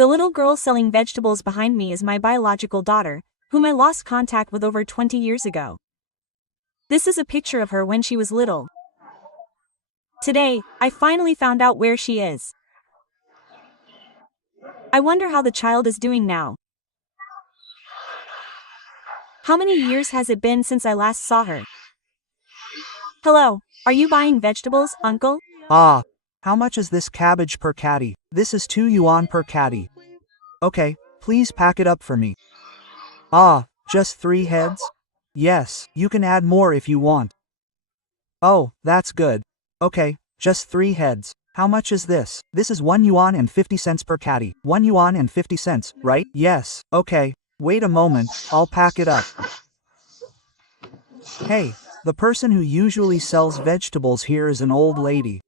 The little girl selling vegetables behind me is my biological daughter, whom I lost contact with over 20 years ago. This is a picture of her when she was little. Today, I finally found out where she is. I wonder how the child is doing now. How many years has it been since I last saw her? Hello, are you buying vegetables, uncle? Ah, how much is this cabbage per caddy? This is 2 yuan per caddy. Okay, please pack it up for me. Ah, just 3 heads? Yes, you can add more if you want. Oh, that's good. Okay, just 3 heads. How much is this? This is 1 yuan and 50 cents per caddy. 1 yuan and 50 cents, right? Yes, okay. Wait a moment, I'll pack it up. Hey, the person who usually sells vegetables here is an old lady.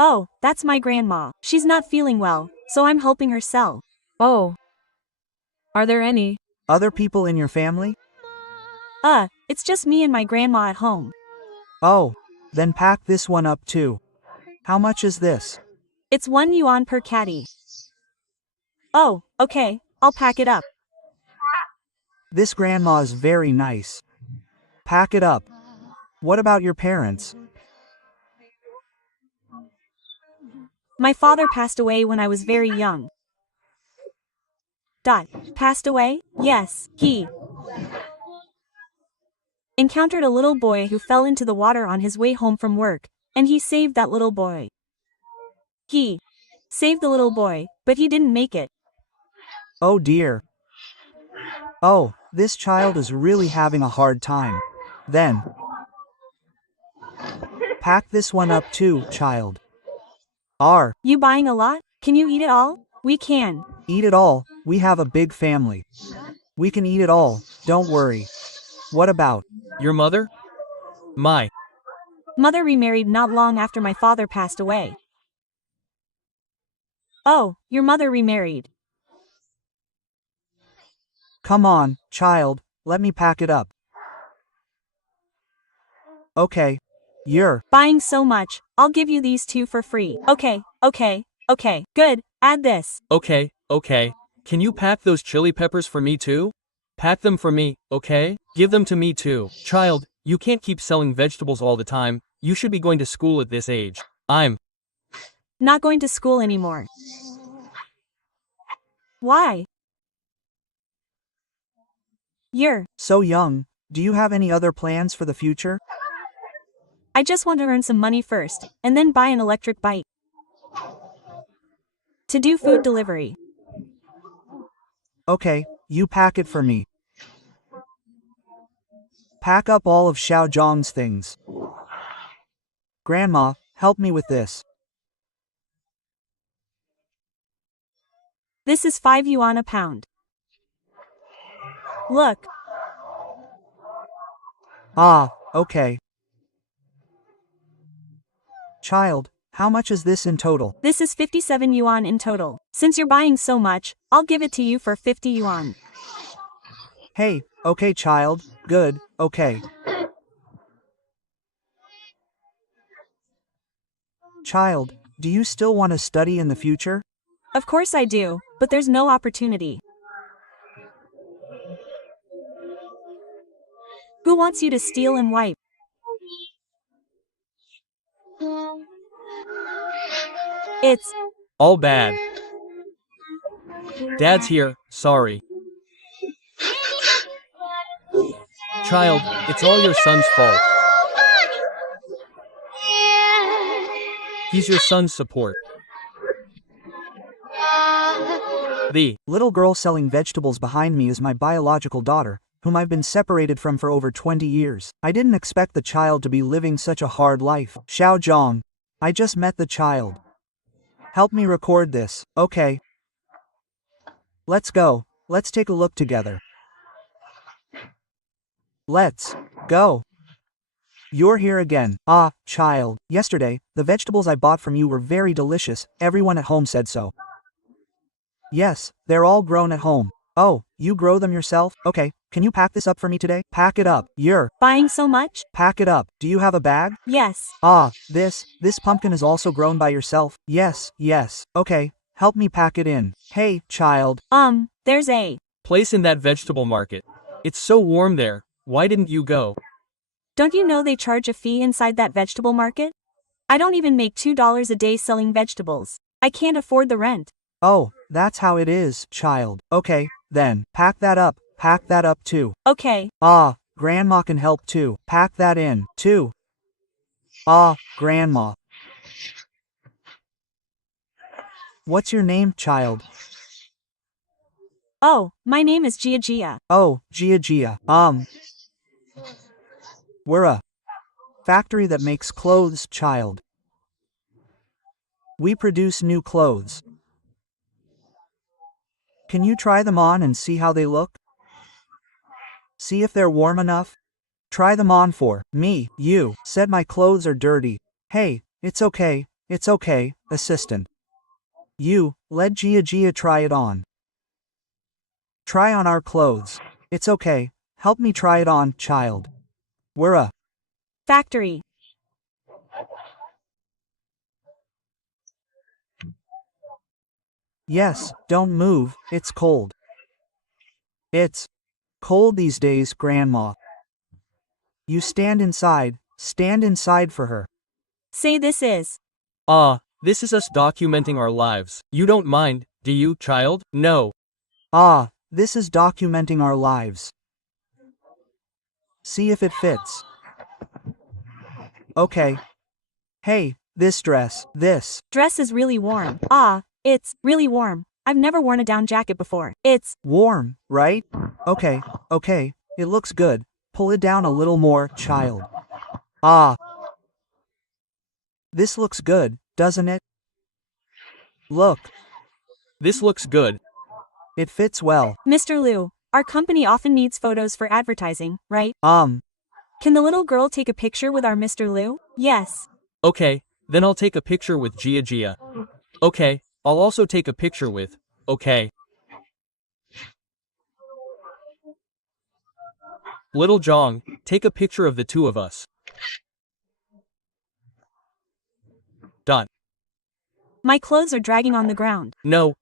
Oh, that's my grandma. She's not feeling well, so I'm helping her sell. Oh. Are there any Other people in your family? It's just me and my grandma at home. Oh, then pack this one up too. How much is this? It's 1 yuan per caddy. Oh, okay, I'll pack it up. This grandma is very nice. Pack it up. What about your parents? My father passed away when I was very young. Passed away? Yes, he encountered a little boy who fell into the water on his way home from work, and he saved that little boy. He saved the little boy, but he didn't make it. Oh dear. Oh, this child is really having a hard time. Then, pack this one up too, child. You buying a lot? Can you eat it all? We can. Eat it all, we have a big family. We can eat it all, don't worry. What about? Your mother? My Mother remarried not long after my father passed away. Oh, your mother remarried. Come on, child, let me pack it up. Okay. You're buying so much, I'll give you these 2 for free. Okay, good, add this. Okay. Can you pack those chili peppers for me too? Pack them for me, okay? Give them to me too. Child, you can't keep selling vegetables all the time. You should be going to school at this age. I'm not going to school anymore. Why? You're so young. Do you have any other plans for the future? I just want to earn some money first, and then buy an electric bike to do food delivery. Okay, you pack it for me. Pack up all of Xiaozhong's things. Grandma, help me with this. This is 5 yuan a pound. Look. Ah, okay. Child, how much is this in total? This is 57 yuan in total. Since you're buying so much, I'll give it to you for 50 yuan. Hey, okay child, good, okay. Child, do you still want to study in the future? Of course I do, but there's no opportunity. Who wants you to steal and wipe? It's all bad. Dad's here, sorry. Child, it's all your son's fault. He's your son's support. The little girl selling vegetables behind me is my biological daughter, whom I've been separated from for over 20 years. I didn't expect the child to be living such a hard life. Xiaozhong, I just met the child. Help me record this, okay? Let's go. Let's take a look together. Let's go. You're here again. Ah, child. Yesterday, the vegetables I bought from you were very delicious. Everyone at home said so. Yes, they're all grown at home. Oh, you grow them yourself? Okay, can you pack this up for me today? Pack it up. You're buying so much? Pack it up. Do you have a bag? Yes. Ah, this pumpkin is also grown by yourself? Yes. Okay, help me pack it in. Hey, child. There's a. Place in that vegetable market. It's so warm there. Why didn't you go? Don't you know they charge a fee inside that vegetable market? I don't even make $2 a day selling vegetables. I can't afford the rent. Oh, that's how it is, child. Okay, then, pack that up. Pack that up too. Okay. Grandma can help too. Pack that in, too. Grandma. What's your name, child? Oh, my name is Gia Gia. Oh, Gia Gia. We're a factory that makes clothes, child. We produce new clothes. Can you try them on and see how they look? See if they're warm enough? Try them on for me. You said my clothes are dirty. Hey, it's okay, assistant. You, let Gia Gia try it on. Try on our clothes. It's okay, help me try it on, child. We're a Factory. Yes, don't move, it's cold. It's cold these days, Grandma. You stand inside for her. Say this is. This is us documenting our lives. You don't mind, do you, child? No. This is documenting our lives. See if it fits. Okay. Hey, this dress Dress is really warm. It's really warm. I've never worn a down jacket before. It's warm, right? Okay, it looks good. Pull it down a little more, child. This looks good, doesn't it? Look, This looks good. it fits well. Mr. Liu. Our company often needs photos for advertising, right? Can the little girl take a picture with our Mr. Liu? Yes. Okay, then I'll take a picture with Gia Gia. Okay, I'll also take a picture with. Okay. Little Jong, take a picture of the two of us. Dot. My clothes are dragging on the ground. No,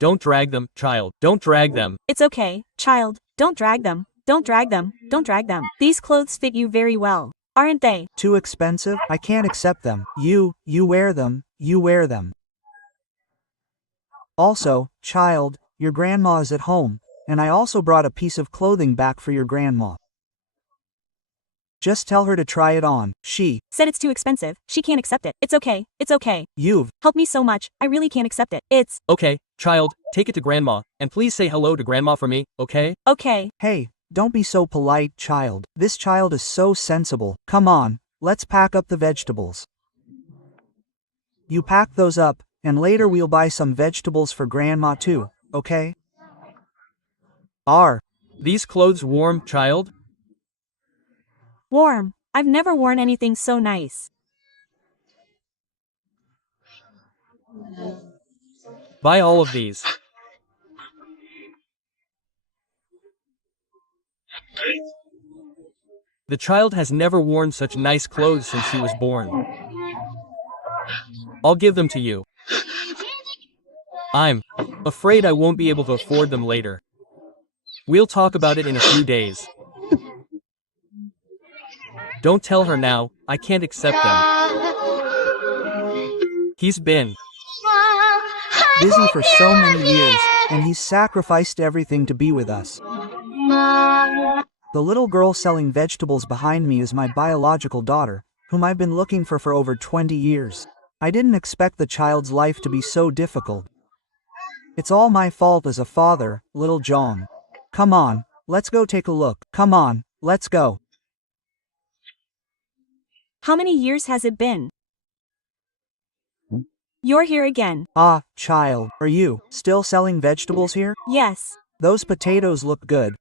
don't drag them, child. Don't drag them. It's okay, child. Don't drag them. Don't drag them. Don't drag them. These clothes fit you very well, aren't they? too expensive? I can't accept them. You wear them. Also, child, your grandma is at home, and I also brought a piece of clothing back for your grandma. Just tell her to try it on. She Said it's too expensive. She can't accept it. It's okay. It's okay. You've Help me so much. I really can't accept it. It's Okay, child, take it to grandma, and please say hello to grandma for me, okay? okay. Hey, don't be so polite, child. This child is so sensible. Come on, let's pack up the vegetables. You pack those up, and later we'll buy some vegetables for grandma too, okay? Are These clothes warm, child? Warm. I've never worn anything so nice. Buy all of these. The child has never worn such nice clothes since she was born. I'll give them to you. I'm afraid I won't be able to afford them later. We'll talk about it in a few days. Don't tell her now, I can't accept them. He's been busy for so many years, and he's sacrificed everything to be with us. The little girl selling vegetables behind me is my biological daughter, whom I've been looking for over 20 years. I didn't expect the child's life to be so difficult. It's all my fault as a father, little John. Come on, let's go take a look. Come on, let's go. How many years has it been? You're here again. Child, are you still selling vegetables here? Yes. Those potatoes look good.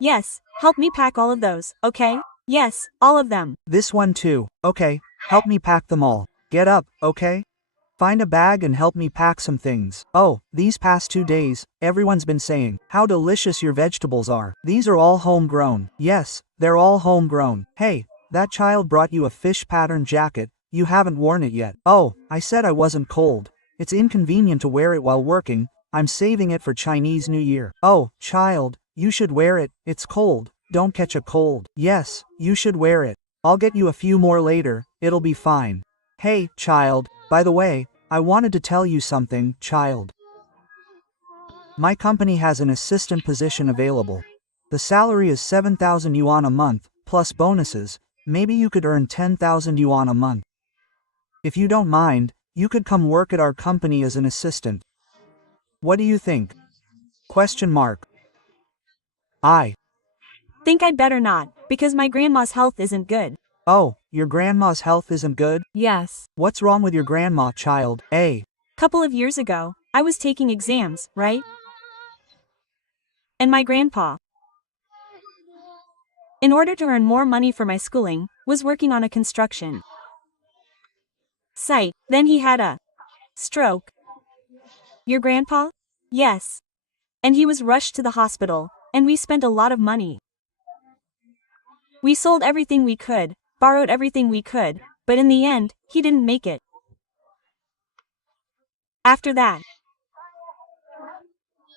Yes. Help me pack all of those, okay? Yes, all of them. This one too. Okay, help me pack them all. Get up, okay? Find a bag and help me pack some things. Oh, these past 2 days, everyone's been saying how delicious your vegetables are. These are all homegrown. Yes, they're all homegrown. Hey, that child brought you a fish pattern jacket. You haven't worn it yet. Oh, I said I wasn't cold. It's inconvenient to wear it while working. I'm saving it for Chinese New Year. Oh, child, you should wear it. It's cold. Don't catch a cold. Yes, you should wear it. I'll get you a few more later. It'll be fine. Hey, child, by the way, I wanted to tell you something, child. My company has an assistant position available. The salary is 7,000 yuan a month, plus bonuses. Maybe you could earn 10,000 yuan a month. If you don't mind, you could come work at our company as an assistant. What do you think? Question mark. I. Think I'd better not, because my grandma's health isn't good. Oh, your grandma's health isn't good? Yes. What's wrong with your grandma, child? A. Couple of years ago, I was taking exams, right? And my grandpa, in order to earn more money for my schooling, was working on a construction site. Then he had a stroke. Your grandpa? Yes. And he was rushed to the hospital, and we spent a lot of money. We sold everything we could, borrowed everything we could, but in the end, he didn't make it. After that,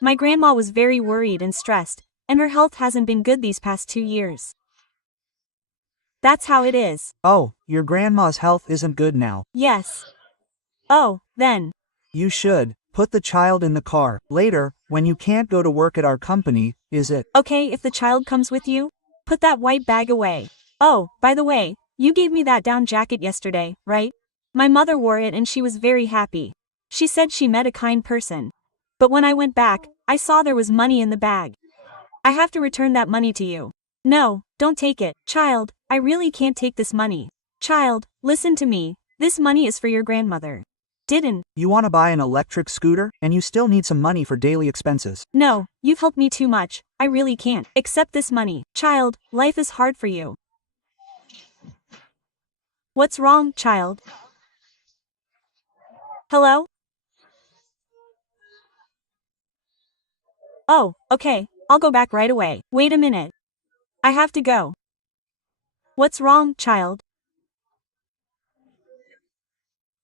my grandma was very worried and stressed, and her health hasn't been good these past 2 years. That's how it is. Oh, your grandma's health isn't good now. Yes. Oh, then. You should put the child in the car. Later, when you can't go to work at our company, is it? Okay, if the child comes with you, put that white bag away. Oh, by the way, you gave me that down jacket yesterday, right? My mother wore it and she was very happy. She said she met a kind person. But when I went back, I saw there was money in the bag. I have to return that money to you. No, don't take it. Child, I really can't take this money. Child, listen to me. This money is for your grandmother. Didn't. You want to buy an electric scooter, and you still need some money for daily expenses. No, you've helped me too much. I really can't accept this money. Child, life is hard for you. What's wrong, child? Hello? Oh, okay, I'll go back right away. Wait a minute. I have to go. What's wrong, child?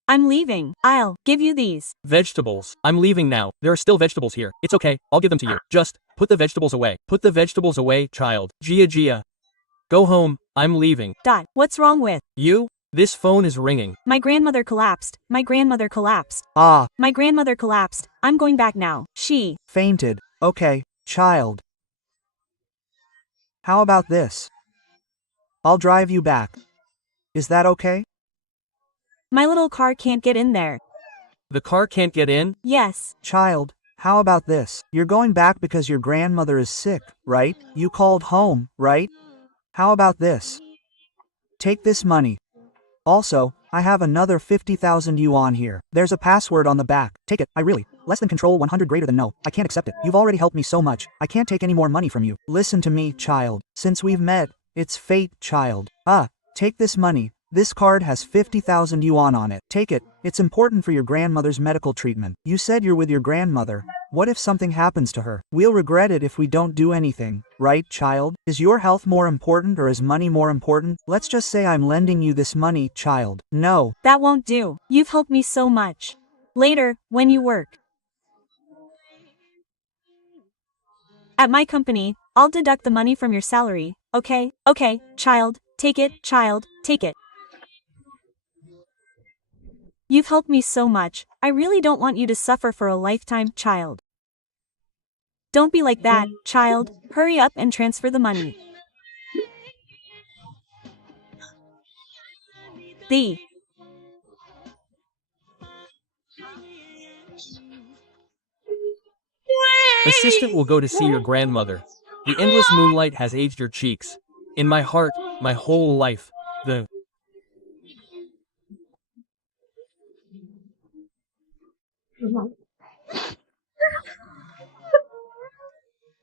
I'm leaving. I'll give you these. Vegetables. I'm leaving now. There are still vegetables here. It's okay, I'll give them to you. Just put the vegetables away. Put the vegetables away, child. Gia. Go home, I'm leaving. What's wrong with You? This phone is ringing. my grandmother collapsed. My grandmother collapsed. Ah, My grandmother collapsed. I'm going back now. She fainted. Okay, child. How about this? I'll drive you back. Is that okay? My little car can't get in there. The car can't get in? Yes. Child, how about this? You're going back because your grandmother is sick, right? You called home, right? How about this? Take this money. Also, I have another 50,000 yuan here. There's a password on the back. Take it. Less than control 100 greater than no. I can't accept it. You've already helped me so much. I can't take any more money from you. Listen to me, child. Since we've met, it's fate, child. Take this money. This card has 50,000 yuan on it. Take it. It's important for your grandmother's medical treatment. You said you're with your grandmother. What if something happens to her? We'll regret it if we don't do anything. Right, child? Is your health more important or is money more important? Let's just say I'm lending you this money, child. No. That won't do. You've helped me so much. Later, when you work at my company, I'll deduct the money from your salary, okay? Okay, child, take it, child, take it. You've helped me so much. I really don't want you to suffer for a lifetime, child. Don't be like that, child. Hurry up and transfer the money. The Assistant will go to see your grandmother. The endless moonlight has aged your cheeks. In my heart, my whole life, the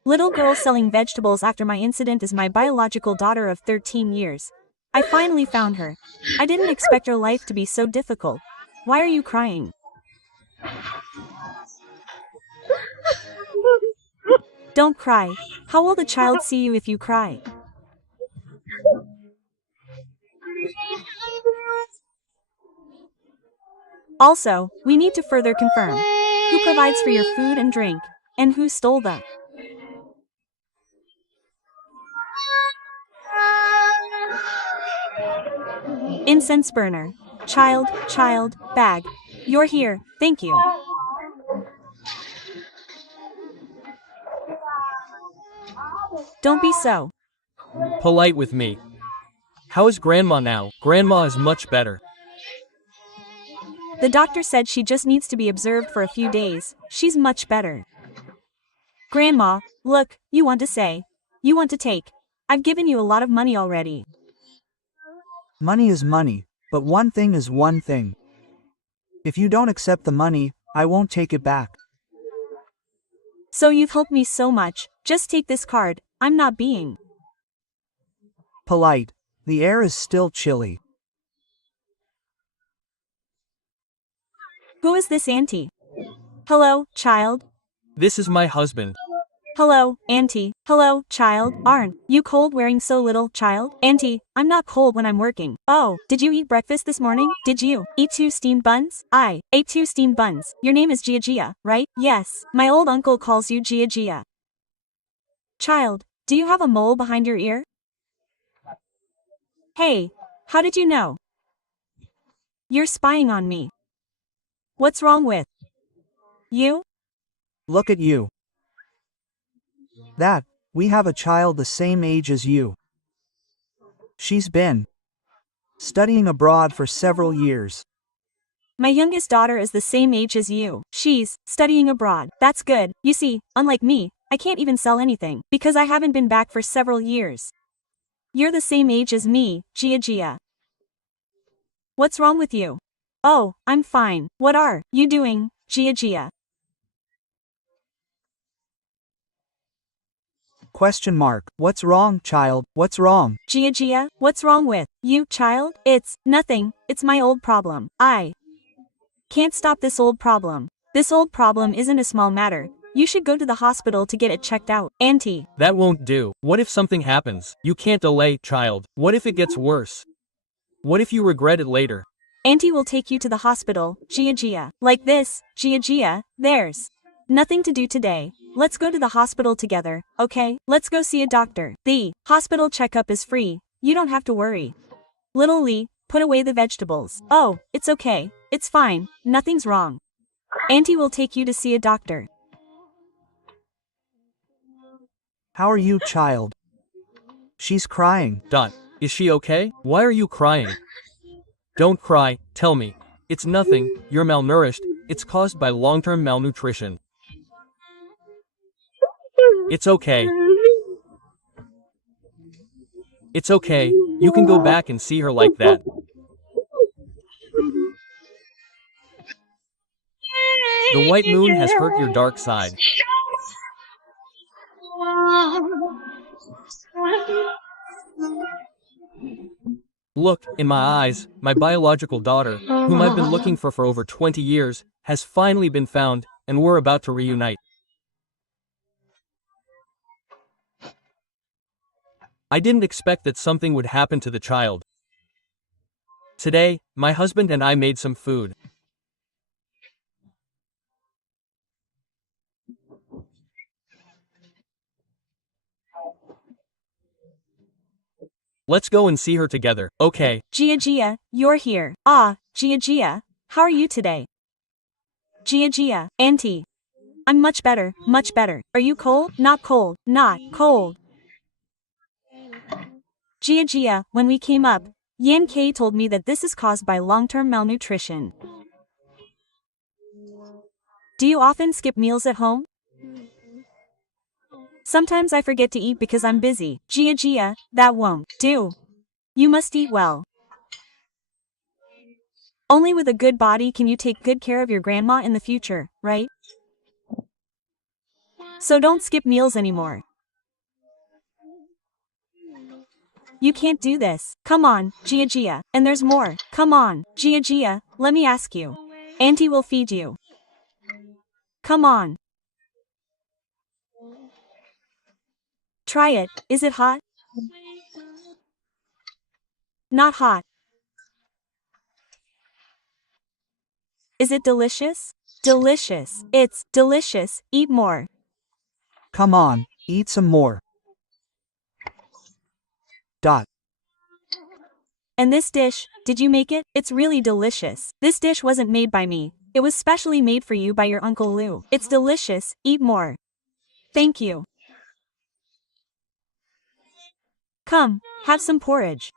little girl selling vegetables after my incident is my biological daughter of 13 years. I finally found her. I didn't expect her life to be so difficult. Why are you crying? Don't cry. How will the child see you if you cry? Also, we need to further confirm who provides for your food and drink, and who stole them. Incense burner. Child, bag. You're here, thank you. Don't be so polite with me. How is Grandma now? Grandma is much better. The doctor said she just needs to be observed for a few days. She's much better. Grandma, look, you want to say. You want to take. I've given you a lot of money already. Money is money, but one thing is one thing. If you don't accept the money, I won't take it back. So you've helped me so much, just take this card. I'm not being Polite. The air is still chilly. Who is this auntie? Hello, child. This is my husband. Hello, auntie. Hello, child. Aren't you cold wearing so little, child? Auntie, I'm not cold when I'm working. Oh, did you eat breakfast this morning? Did you eat 2 steamed buns? I ate 2 steamed buns. Your name is Gia, right? Yes, my old uncle calls you Gia. Child, do you have a mole behind your ear? Hey, how did you know? You're spying on me. What's wrong with you? Look at you. We have a child the same age as you. She's been studying abroad for several years. My youngest daughter is the same age as you. She's studying abroad. That's good. You see, unlike me, I can't even sell anything because I haven't been back for several years. You're the same age as me, Gia. What's wrong with you? Oh, I'm fine. What are you doing, Gia? Question mark. What's wrong, child? What's wrong? Gia, what's wrong with you, child? It's nothing. It's my old problem. I can't stop this old problem. This old problem isn't a small matter. You should go to the hospital to get it checked out, auntie. That won't do. What if something happens? You can't delay, child. What if it gets worse? What if you regret it later? Auntie will take you to the hospital, Gia. Like this, Gia, there's nothing to do today. Let's go to the hospital together, okay? Let's go see a doctor. The hospital checkup is free. You don't have to worry. Little Lee, put away the vegetables. Oh, it's okay. It's fine. Nothing's wrong. Auntie will take you to see a doctor. How are you, child? She's crying. Is she okay? Why are you crying? Don't cry, tell me. It's nothing, you're malnourished, it's caused by long-term malnutrition. It's okay. It's okay, you can go back and see her like that. The white moon has hurt your dark side. Look, in my eyes, my biological daughter, whom I've been looking for over 20 years, has finally been found, and we're about to reunite. I didn't expect that something would happen to the child. Today, my husband and I made some food. Let's go and see her together, okay? Gia, you're here. Ah, Gia, how are you today? Gia, auntie. I'm much better, much better. Are you cold? Not cold, not cold. Gia, when we came up, Yan K told me that this is caused by long-term malnutrition. Do you often skip meals at home? Sometimes I forget to eat because I'm busy. Gia, that won't do. You must eat well. Only with a good body can you take good care of your grandma in the future, right? So don't skip meals anymore. You can't do this. Come on, Gia, and there's more. Come on, Gia, let me ask you. Auntie will feed you. Come on. Try it. Is it hot? Not hot. Is it delicious? Delicious. It's delicious. Eat more. Come on, eat some more. Dot. And this dish, did you make it? It's really delicious. This dish wasn't made by me. It was specially made for you by your Uncle Lou. It's delicious. Eat more. Thank you. Come, have some porridge.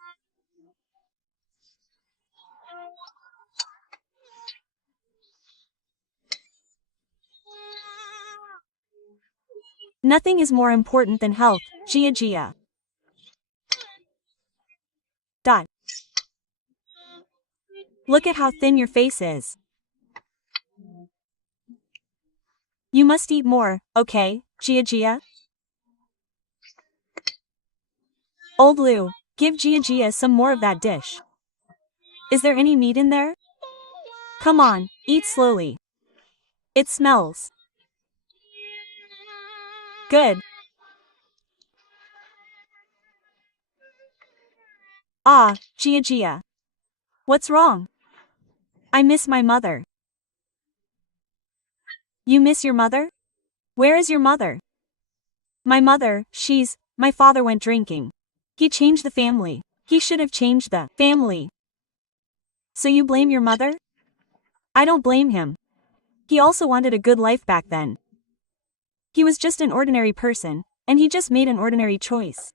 Nothing is more important than health, Gia Gia. Dot. Look at how thin your face is. You must eat more, okay, Gia Gia? Old Lou, give Gia Gia some more of that dish. Is there any meat in there? Come on, eat slowly. It smells good. Ah, Gia Gia. What's wrong? I miss my mother. You miss your mother? Where is your mother? My mother, my father went drinking. He changed the family. He should have changed the family. So you blame your mother? I don't blame him. He also wanted a good life back then. He was just an ordinary person, and he just made an ordinary choice.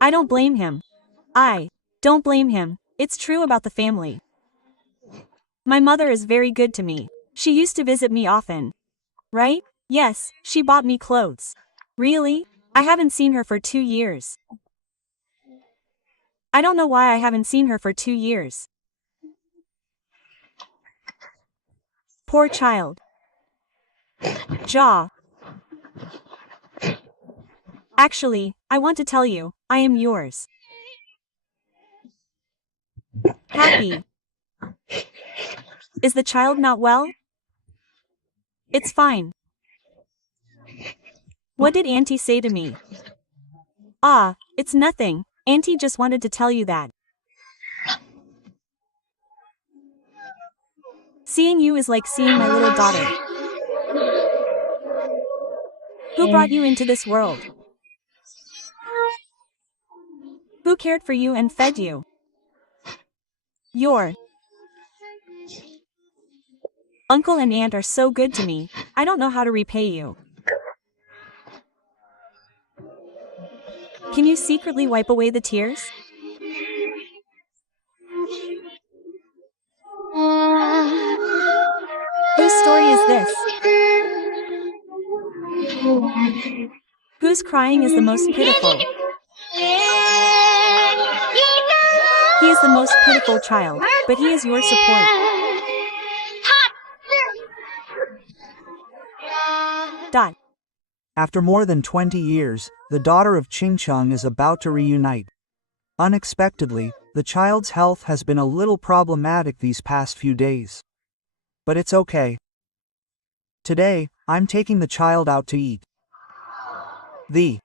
I don't blame him. I don't blame him. It's true about the family. My mother is very good to me. She used to visit me often. Right? Yes, she bought me clothes. Really? I haven't seen her for 2 years. I don't know why I haven't seen her for 2 years. Poor child. Jaw. Actually, I want to tell you, I am yours. Happy. Is the child not well? It's fine. What did Auntie say to me? Ah, it's nothing. Auntie just wanted to tell you that. Seeing you is like seeing my little daughter. Who brought you into this world? Who cared for you and fed you? Your uncle and aunt are so good to me, I don't know how to repay you. Can you secretly wipe away the tears? Whose story is this? Whose crying is the most pitiful? He is the most pitiful child, but he is your support. Dot. After more than 20 years, the daughter of Ching Chung is about to reunite. Unexpectedly, the child's health has been a little problematic these past few days. But it's okay. Today, I'm taking the child out to eat.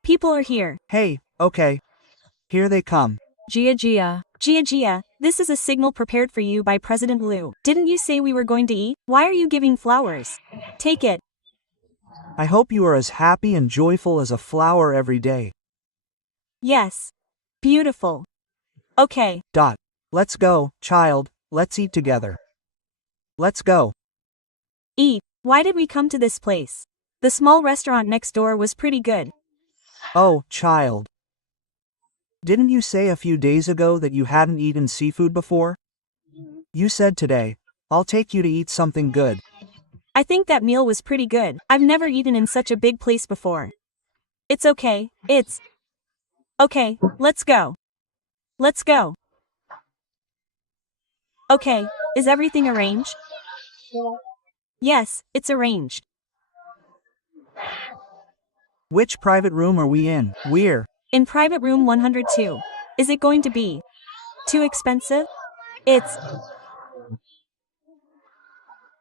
People are here. Hey, okay. Here they come. Gia Gia. Gia Gia, this is a signal prepared for you by President Liu. Didn't you say we were going to eat? Why are you giving flowers? Take it. I hope you are as happy and joyful as a flower every day. Yes. Beautiful. Okay. Dot. Let's go, child, let's eat together. Let's go. Eat. Why did we come to this place? The small restaurant next door was pretty good. Oh, child. Didn't you say a few days ago that you hadn't eaten seafood before? You said today, I'll take you to eat something good. I think that meal was pretty good. I've never eaten in such a big place before. It's okay. Okay, let's go. Let's go. Okay, is everything arranged? Yes, it's arranged. Which private room are we in? We're In private room 102. Is it going to be too expensive? It's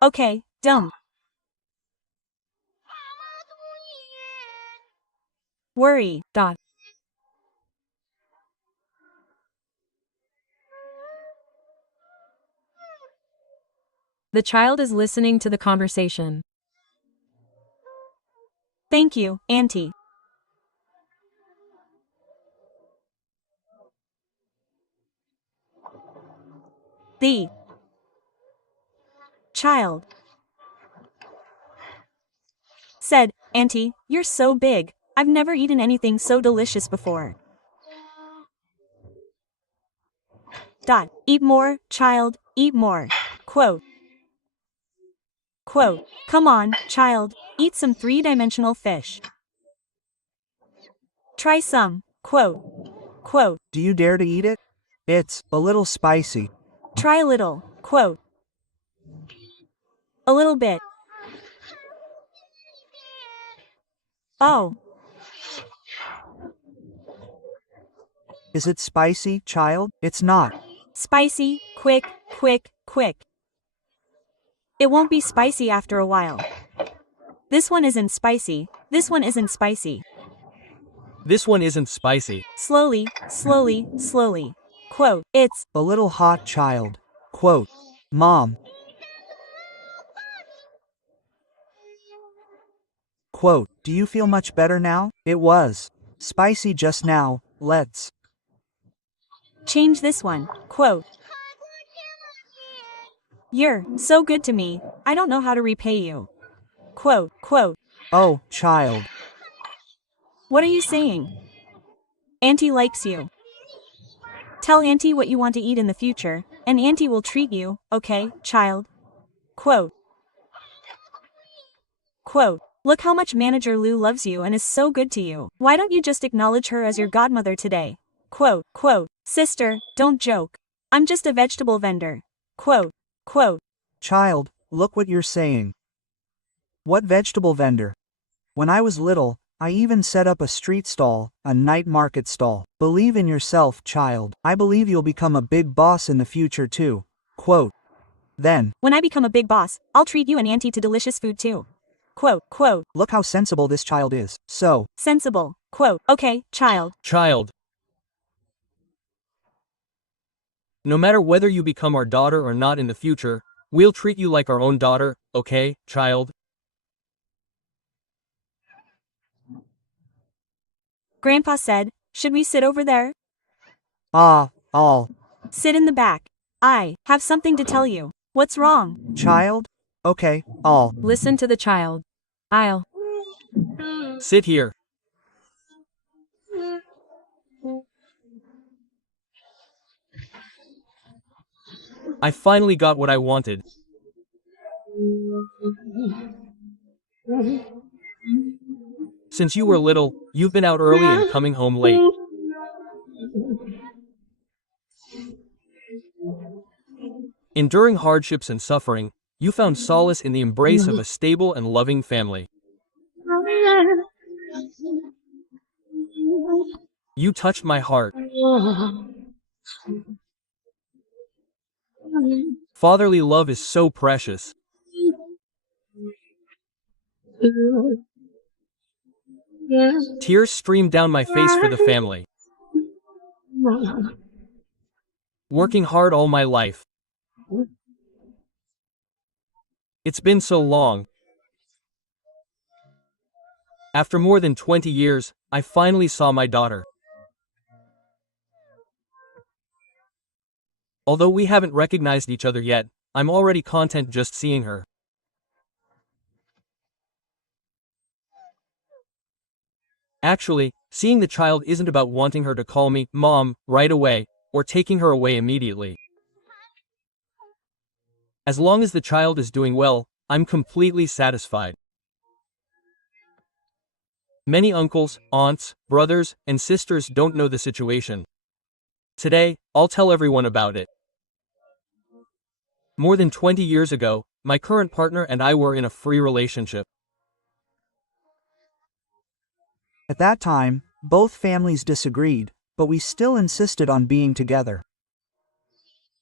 okay, don't worry. Dot. The child is listening to the conversation. Thank you, Auntie. The child said, Auntie, you're so big. I've never eaten anything so delicious before. Eat more, child, eat more. Quote. Come on, child, eat some three-dimensional fish. Try some. Do you dare to eat it? It's a little spicy. Try a little. A little bit. Oh, Is it spicy, child? It's not. spicy, quick. It won't be spicy after a while. This one isn't spicy. This one isn't spicy. This one isn't spicy. Slowly. It's A little hot, child. Quote. Mom. Quote. Do you feel much better now? It was spicy just now. Let's change this one. You're so good to me. I don't know how to repay you. Oh, child. What are you saying? Auntie likes you. Tell Auntie what you want to eat in the future, and Auntie will treat you, okay, child? Look how much Manager Lou loves you and is so good to you. Why don't you just acknowledge her as your godmother today? Sister, don't joke. I'm just a vegetable vendor. Child, look what you're saying. What vegetable vendor? When I was little, I even set up a street stall, a night market stall. Believe in yourself, child. I believe you'll become a big boss in the future too. Quote. Then, when I become a big boss, I'll treat you and Auntie to delicious food too. Look how sensible this child is. So sensible. Okay, child. Child. No matter whether you become our daughter or not in the future, we'll treat you like our own daughter, okay, child? Grandpa said, should we sit over there? All. Sit in the back. I have something to tell you. What's wrong? Child? Okay, all. Listen to the child. I'll Sit here. I finally got what I wanted. Since you were little, you've been out early and coming home late. Enduring hardships and suffering, you found solace in the embrace of a stable and loving family. You touched my heart. Fatherly love is so precious. Tears streamed down my face for the family. Working hard all my life. It's been so long. After more than 20 years, I finally saw my daughter. Although we haven't recognized each other yet, I'm already content just seeing her. Actually, seeing the child isn't about wanting her to call me Mom right away, or taking her away immediately. As long as the child is doing well, I'm completely satisfied. Many uncles, aunts, brothers, and sisters don't know the situation. Today, I'll tell everyone about it. More than 20 years ago, my current partner and I were in a free relationship. At that time, both families disagreed, but we still insisted on being together.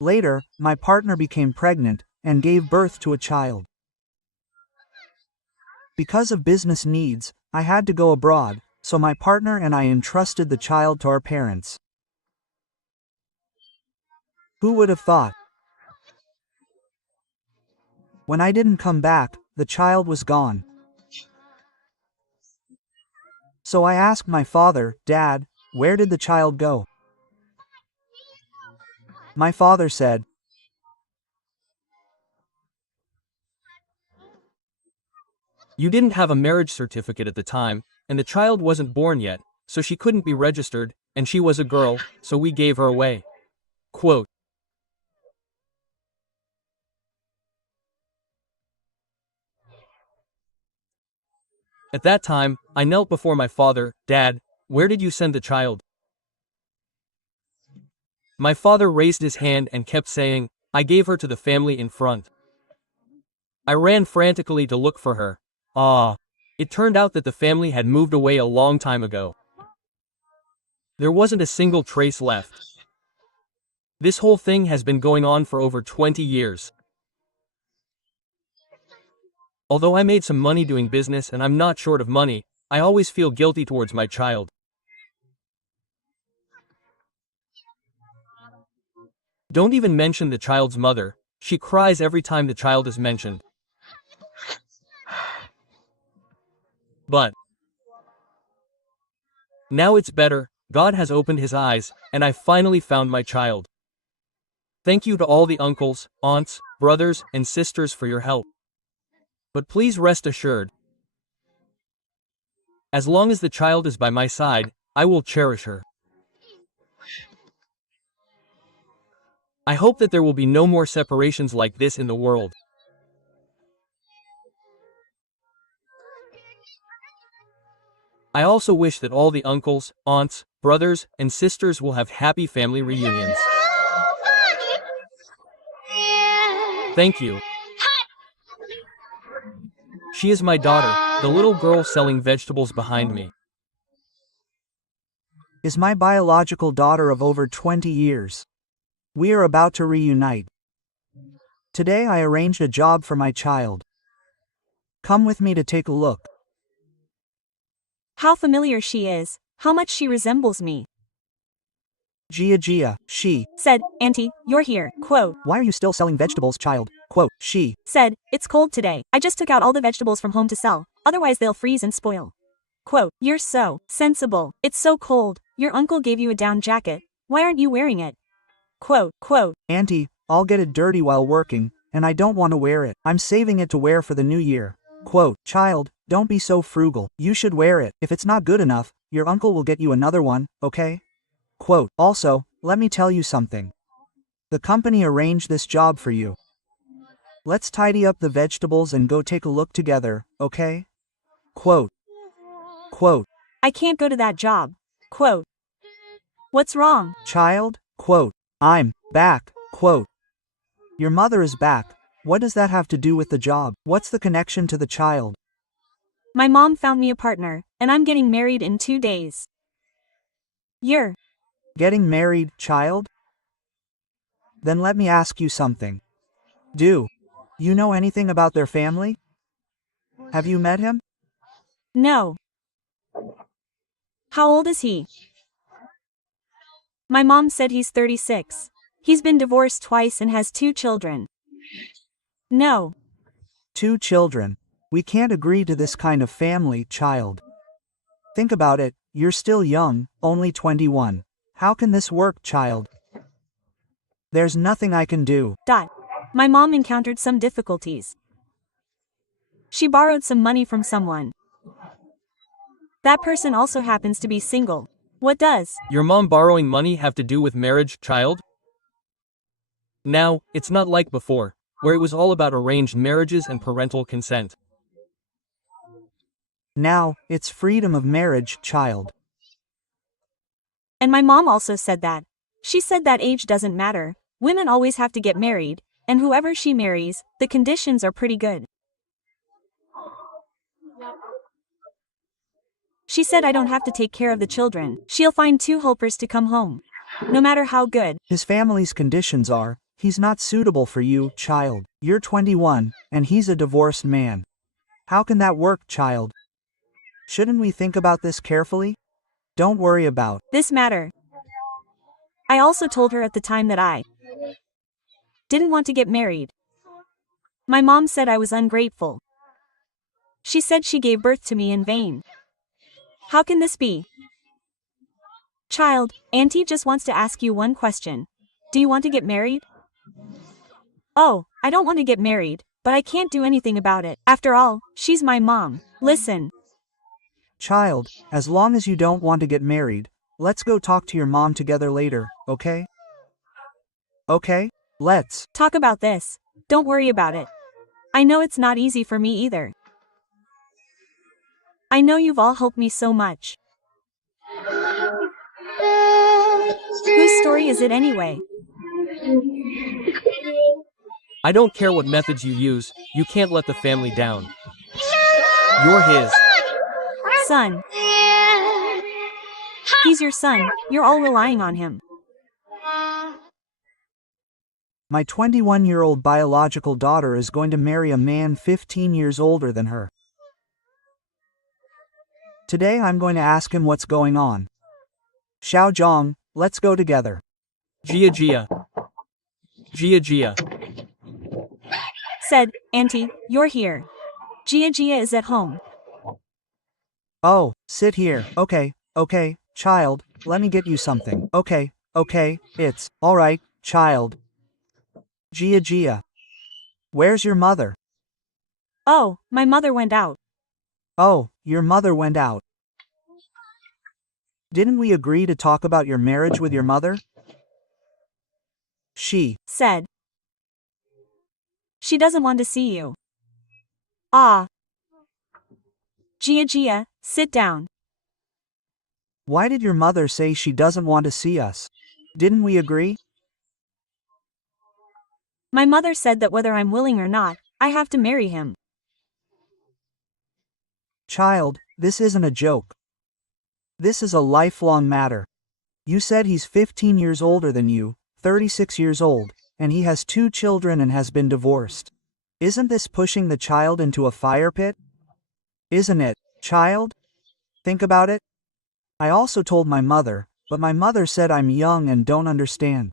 Later, my partner became pregnant and gave birth to a child. Because of business needs, I had to go abroad, so my partner and I entrusted the child to our parents. Who would have thought? When I didn't come back, the child was gone. So I asked my father, Dad, where did the child go? My father said, You didn't have a marriage certificate at the time, and the child wasn't born yet, so she couldn't be registered, and she was a girl, so we gave her away. Quote. At that time, I knelt before my father, Dad, where did you send the child? My father raised his hand and kept saying, I gave her to the family in front. I ran frantically to look for her. It turned out that the family had moved away a long time ago. There wasn't a single trace left. This whole thing has been going on for over 20 years. Although I made some money doing business and I'm not short of money, I always feel guilty towards my child. Don't even mention the child's mother. She cries every time the child is mentioned. But now it's better, God has opened his eyes, and I finally found my child. Thank you to all the uncles, aunts, brothers, and sisters for your help. But please rest assured, as long as the child is by my side, I will cherish her. I hope that there will be no more separations like this in the world. I also wish that all the uncles, aunts, brothers, and sisters will have happy family reunions. Thank you. She is my daughter, the little girl selling vegetables behind me. Is my biological daughter of over 20 years. We are about to reunite. Today I arranged a job for my child. Come with me to take a look. How familiar she is, how much she resembles me. Gia, she. Said, Auntie, you're here. Quote. Why are you still selling vegetables, child? Quote, she. Said, it's cold today. I just took out all the vegetables from home to sell, otherwise they'll freeze and spoil. Quote, you're so sensible. It's so cold. Your uncle gave you a down jacket. Why aren't you wearing it? Quote. Auntie, I'll get it dirty while working, and I don't want to wear it. I'm saving it to wear for the new year. Quote, child, don't be so frugal. You should wear it. If it's not good enough, your uncle will get you another one, okay? Quote, also, let me tell you something. The company arranged this job for you. Let's tidy up the vegetables and go take a look together, okay? Quote. I can't go to that job. Quote. What's wrong? Child, quote, I'm back, quote. Your mother is back. What does that have to do with the job? What's the connection to the child? My mom found me a partner, and I'm getting married in 2 days. You're getting married, child? Then let me ask you something. Do you know anything about their family? Have you met him? No. How old is he? My mom said he's 36. He's been divorced twice and has 2 children. No. 2 children. We can't agree to this kind of family, child. Think about it, you're still young, only 21. How can this work, child? There's nothing I can do. My mom encountered some difficulties. She borrowed some money from someone. That person also happens to be single. What does Your mom borrowing money have to do with marriage, child? Now, it's not like before, where it was all about arranged marriages and parental consent. Now, it's freedom of marriage, child. And my mom also said that. She said that age doesn't matter. Women always have to get married, and whoever she marries, the conditions are pretty good. She said I don't have to take care of the children. She'll find 2 helpers to come home. No matter how good. His family's conditions are, he's not suitable for you, child. You're 21, and he's a divorced man. How can that work, child? Shouldn't we think about this carefully? Don't worry about this matter. I also told her at the time that I didn't want to get married. My mom said I was ungrateful. She said she gave birth to me in vain. How can this be? Child, Auntie just wants to ask you one question. Do you want to get married? Oh, I don't want to get married, but I can't do anything about it. After all, she's my mom. Listen. Child, as long as you don't want to get married, let's go talk to your mom together later, okay? Okay? Let's. Talk about this. Don't worry about it. I know it's not easy for me either. I know you've all helped me so much. Whose story is it anyway? I don't care what methods you use, you can't let the family down. You're his Son. He's your son, you're all relying on him. My 21-year-old biological daughter is going to marry a man 15 years older than her. Today I'm going to ask him what's going on. Xiao Zhong, let's go together. Jia Jia. Jia Jia. Said, Auntie, you're here. Gia Gia is at home. Oh, sit here. Okay, child, let me get you something. Okay, it's alright, child. Gia Gia. Where's your mother? Oh, my mother went out. Oh, your mother went out. Didn't we agree to talk about your marriage with your mother? She said. She doesn't want to see you. Ah. Gia Gia, sit down. Why did your mother say she doesn't want to see us? Didn't we agree? My mother said that whether I'm willing or not, I have to marry him. Child, this isn't a joke. This is a lifelong matter. You said he's 15 years older than you, 36 years old, and he has 2 children and has been divorced. Isn't this pushing the child into a fire pit? Isn't it, child? Think about it. I also told my mother, but my mother said I'm young and don't understand.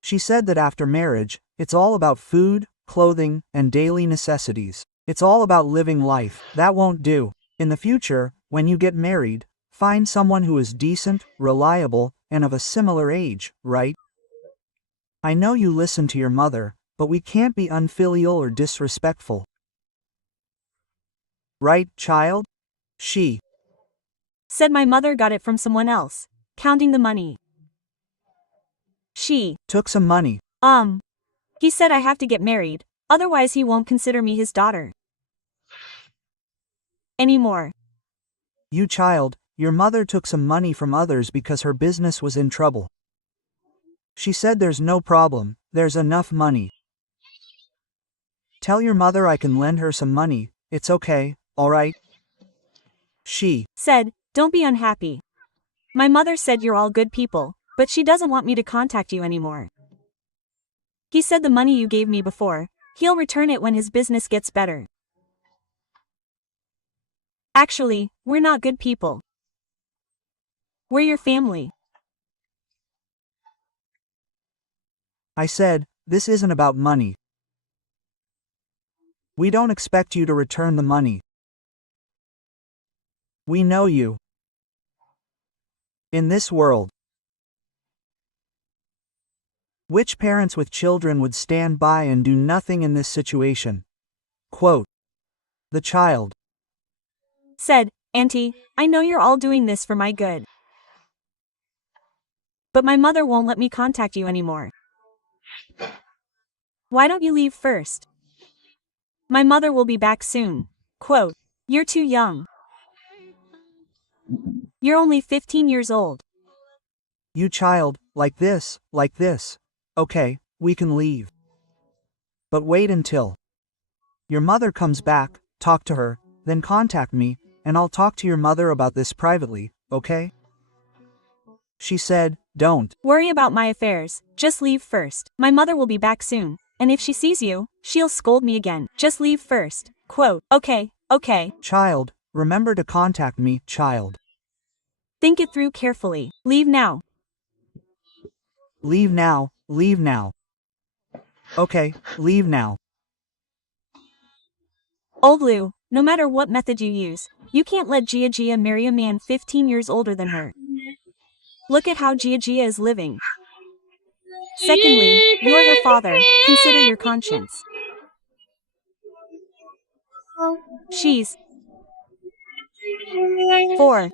She said that after marriage, it's all about food, clothing, and daily necessities. It's all about living life. That won't do. In the future, when you get married, find someone who is decent, reliable, and of a similar age, right? I know you listen to your mother, but we can't be unfilial or disrespectful. Right, child? She said my mother got it from someone else, counting the money. She took some money. He said I have to get married, otherwise he won't consider me his daughter anymore. You child, your mother took some money from others because her business was in trouble. She said there's no problem, there's enough money. Tell your mother I can lend her some money, it's okay, alright? She said, don't be unhappy. My mother said you're all good people, but she doesn't want me to contact you anymore. He said the money you gave me before, he'll return it when his business gets better. Actually, we're not good people. We're your family. I said, this isn't about money. We don't expect you to return the money. We know you. In this world, which parents with children would stand by and do nothing in this situation? Quote. The child said, Auntie, I know you're all doing this for my good. But my mother won't let me contact you anymore. Why don't you leave first? My mother will be back soon. Quote, you're too young. You're only 15 years old. You child, like this. Okay, we can leave. But wait until your mother comes back, talk to her, then contact me, and I'll talk to your mother about this privately, okay? She said, don't worry about my affairs, just leave first. My mother will be back soon, and if she sees you, she'll scold me again. Just leave first. Quote, okay. Child, remember to contact me, child. Think it through carefully. Leave now. Leave now. Okay, leave now. Old Lou, no matter what method you use, you can't let Gia Gia marry a man 15 years older than her. Look at how Gia Gia is living. Secondly, you are her father, consider your conscience. She's 4.